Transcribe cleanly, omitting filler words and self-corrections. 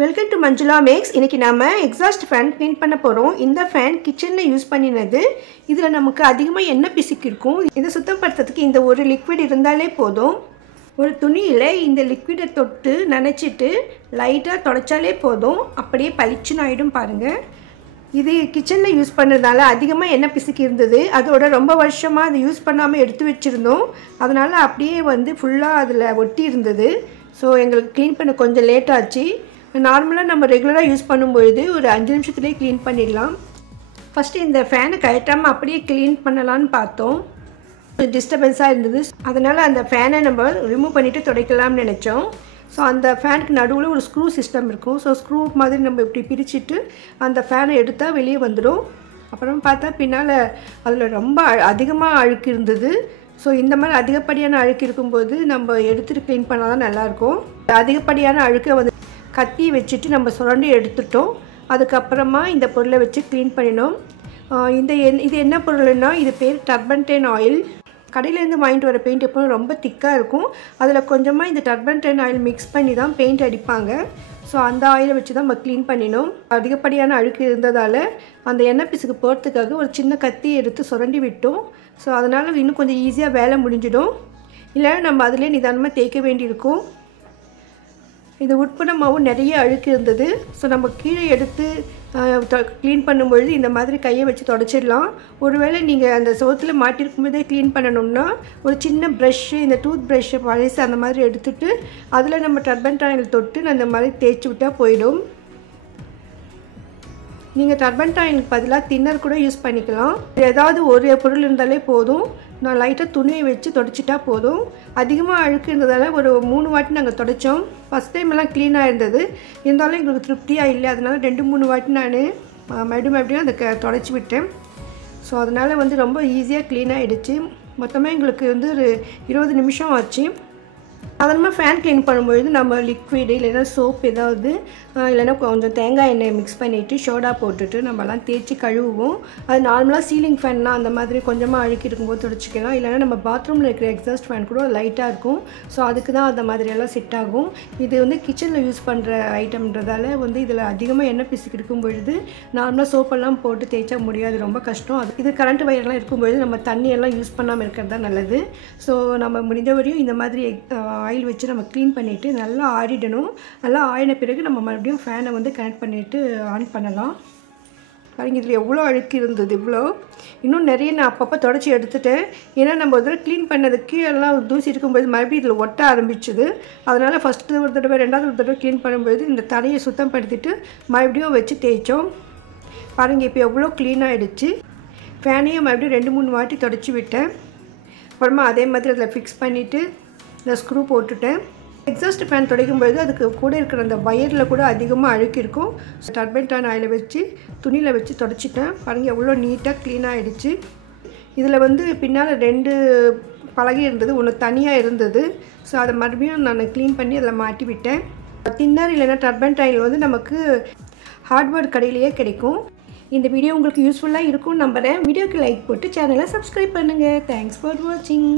Welcome to Manjula maths. இன்றைக்கி நம்ம exhaust fan clean பண்ண போகிறோம். இந்த ஃபேன் கிச்சனில் யூஸ் பண்ணினது. இதில் நமக்கு அதிகமாக எண்ணெய் பிசுக்கு இருக்கும். இதை சுத்தப்படுத்துறதுக்கு இந்த ஒரு லிக்விட் இருந்தாலே போதும். ஒரு துணியில் இந்த லிக்விடை தொட்டு நனைச்சிட்டு லைட்டாக தொடச்சாலே போதும். அப்படியே பளிச்சுன்னு ஆகிடும் பாருங்கள். இது கிச்சனில் யூஸ் பண்ணுறதுனால அதிகமாக எண்ணெய் பிசுக்கு இருந்தது. அதோட ரொம்ப வருஷமாக அதை யூஸ் பண்ணாமல் எடுத்து வச்சுருந்தோம். அதனால் அப்படியே ஃபுல்லாக அதில் ஒட்டி இருந்தது. ஸோ எங்களுக்கு க்ளீன் பண்ண கொஞ்சம் லேட் ஆச்சு. நார்மலாக நம்ம ரெகுலராக யூஸ் பண்ணும்பொழுது ஒரு 5 நிமிஷத்துலேயே க்ளீன் பண்ணிடலாம். ஃபஸ்ட்டு இந்த ஃபேனை கழட்டாமல் அப்படியே க்ளீன் பண்ணலான்னு பார்த்தோம். டிஸ்டர்பன்ஸாக இருந்தது. அதனால் அந்த ஃபேனை நம்ம ரிமூவ் பண்ணிவிட்டு துடைக்கலாம்னு நினச்சோம். ஸோ அந்த ஃபேனுக்கு நடுவில் ஒரு ஸ்க்ரூ சிஸ்டம் இருக்கும். ஸோ ஸ்க்ரூ மாதிரி நம்ம இப்படி பிரிச்சுட்டு அந்த ஃபேனை எடுத்தால் வெளியே வந்துடும். அப்புறம் பார்த்தா பின்னால் அதில் ரொம்ப அதிகமாக அழுக்கு இருந்தது. ஸோ இந்த மாதிரி அதிகப்படியான அழுக்கு இருக்கும்போது நம்ம எடுத்துகிட்டு க்ளீன் பண்ணால் தான் நல்லாயிருக்கும். அதிகப்படியான அழுக்கை கத்தி வச்சுட்டு நம்ம சுரண்டி எடுத்துட்டோம். அதுக்கப்புறமா இந்த பொருளை வச்சு க்ளீன் பண்ணினோம். இது என்ன பொருள்னால் இது பேர் டர்பன்டைன் ஆயில். கடையிலேருந்து வாங்கிட்டு வர பெயிண்ட் எப்போவும் ரொம்ப திக்காக இருக்கும். அதில் கொஞ்சமாக இந்த டர்பன்டைன் ஆயில் மிக்ஸ் பண்ணி தான் பெயிண்ட் அடிப்பாங்க. ஸோ அந்த ஆயிலை வச்சு தான் நம்ம க்ளீன் பண்ணினோம். அதிகப்படியான அழுக்கு இருந்ததால் அந்த எண்ணெய் பிசுக்கு போகிறதுக்காக ஒரு சின்ன கத்தி எடுத்து சுரண்டி விட்டோம். ஸோ அதனால் இன்னும் கொஞ்சம் ஈஸியாக வேலை முடிஞ்சிடும். இல்லைன்னா நம்ம அதிலே நிதானமாக தேய்க்க வேண்டியிருக்கும். இது உட்புறமாகவும் நிறைய அழுக்கு இருந்தது. ஸோ நம்ம கீழே எடுத்து க்ளீன் பண்ணும்பொழுது இந்த மாதிரி கையை வச்சு தொடச்சிடலாம். ஒருவேளை நீங்கள் அந்த சோத்தில் மாட்டிருக்கும் போதே க்ளீன் பண்ணணும்னா ஒரு சின்ன ப்ரஷ்ஷு, இந்த டூத் ப்ரஷ்ஷை பழசு அந்த மாதிரி எடுத்துகிட்டு அதில் நம்ம டர்பன்டைன் ஆயில் தொட்டு அந்த மாதிரி தேய்ச்சி விட்டால் போயிடும். நீங்கள் டர்பன்டைனுக்கு பதிலாக தின்னர் கூட யூஸ் பண்ணிக்கலாம். ஏதாவது ஒரு பொருள் இருந்தாலே போதும். நான் லைட்டாக துணியை வச்சு தொடச்சிட்டா போதும். அதிகமாக அழுக்கு இருந்ததால் ஒரு 3 வாட்டி நாங்கள் தொடச்சோம். ஃபஸ்ட் டைமெல்லாம் க்ளீனாக இருந்தது. இருந்தாலும் எங்களுக்கு திருப்தியாக இல்லை. அதனால் 2-3 வாட்டி நான் மறுபடியும் அதை தொடச்சி விட்டேன். ஸோ அதனால் ரொம்ப ஈஸியாக க்ளீனாக ஆகிடுச்சு. மொத்தமாக எங்களுக்கு ஒரு 20 நிமிஷம் ஆச்சு. சாதாரணமாக ஃபேன் க்ளீன் பண்ணும்பொழுது நம்ம லிக்விடு இல்லைன்னா சோப் ஏதாவது இல்லைன்னா கொஞ்சம் தேங்காய் எண்ணெய் மிக்ஸ் பண்ணிவிட்டு சோடா போட்டுட்டு நம்மலாம் தேய்ச்சி கழுவுவோம். அது நார்மலாக சீலிங் ஃபேன்னா அந்த மாதிரி கொஞ்சமாக அழுக்கி இருக்கும்போது துடைச்சிக்கலாம். இல்லைனா நம்ம பாத்ரூமில் இருக்கிற எக்ஸாஸ்ட் ஃபேன் கூட லைட்டாக இருக்கும். ஸோ அதுக்கு தான் அந்த மாதிரியெல்லாம் செட் ஆகும். இது கிச்சனில் யூஸ் பண்ணுற ஐட்டம்ன்றதால இதில் அதிகமாக எண்ணெய் பிசுக்கு இருக்கும் பொழுது நார்மலாக சோப்பெல்லாம் போட்டு தேய்ச்சா முடியாது, ரொம்ப கஷ்டம். இது கரண்ட் வயர்லாம் இருக்கும்பொழுது நம்ம தண்ணியெல்லாம் யூஸ் பண்ணாமல் இருக்கிறது தான் நல்லது. ஸோ நம்ம முடிஞ்ச வரையும் இந்த மாதிரி ஆயில் வச்சு நம்ம க்ளீன் பண்ணிவிட்டு நல்லா ஆறிடணும். நல்லா ஆறின பிறகு நம்ம மறுபடியும் ஃபேனை கனெக்ட் பண்ணிவிட்டு ஆன் பண்ணலாம். பாருங்க, இதில் எவ்வளோ அழுக்கு இருந்தது. இன்னும் நிறைய நான் அப்பப்போ தொடச்சி எடுத்துட்டேன். ஏன்னா நம்ம ஒரு தடவை க்ளீன் பண்ணதுக்கு எல்லாம் தூசி இருக்கும்போது மறுபடியும் இதில் ஒட்ட ஆரம்பிச்சுது. அதனால் ஃபஸ்ட்டு ஒரு தடவை 2வது ஒரு தடவை க்ளீன் பண்ணும்போது இந்த தரையை சுத்தம் படுத்திட்டு மறுபடியும் வச்சு தேய்ச்சோம். பாருங்கள், இப்போ எவ்வளோ க்ளீன் ஆகிடுச்சு. ஃபேனையும் மறுபடியும் 2-3 வாட்டி தொடச்சி விட்டேன். அப்புறமா அதே மாதிரி அதில் ஃபிக்ஸ் பண்ணிவிட்டு இந்த ஸ்க்ரூ போட்டுட்டேன். எக்ஸாஸ்ட் ஃபேன் துடைக்கும்பொழுது அதுக்கு கூட இருக்கிற அந்த வயரில் கூட அதிகமாக அழுக்கு இருக்கும். டர்பன்டைன் ஆயிலை வச்சு துணியில் வச்சு தொடச்சிட்டேன். பாருங்கள், எவ்வளோ நீட்டாக க்ளீனாக ஆகிடுச்சு. இதில் பின்னால் 2 பலகை இருந்தது, ஒன்று தனியாக இருந்தது. ஸோ அதை மறுபடியும் நான் க்ளீன் பண்ணி அதில் மாட்டி விட்டேன். தின்னர் இல்லைன்னா டர்பன்டைன் நமக்கு ஹார்ட்வேர் கடையிலேயே கிடைக்கும். இந்த வீடியோ உங்களுக்கு யூஸ்ஃபுல்லாக இருக்கும்னு நம்புகிறேன். வீடியோக்கு லைக் போட்டு சேனலை சப்ஸ்கிரைப் பண்ணுங்கள். தேங்க்ஸ் ஃபார் வாட்சிங்.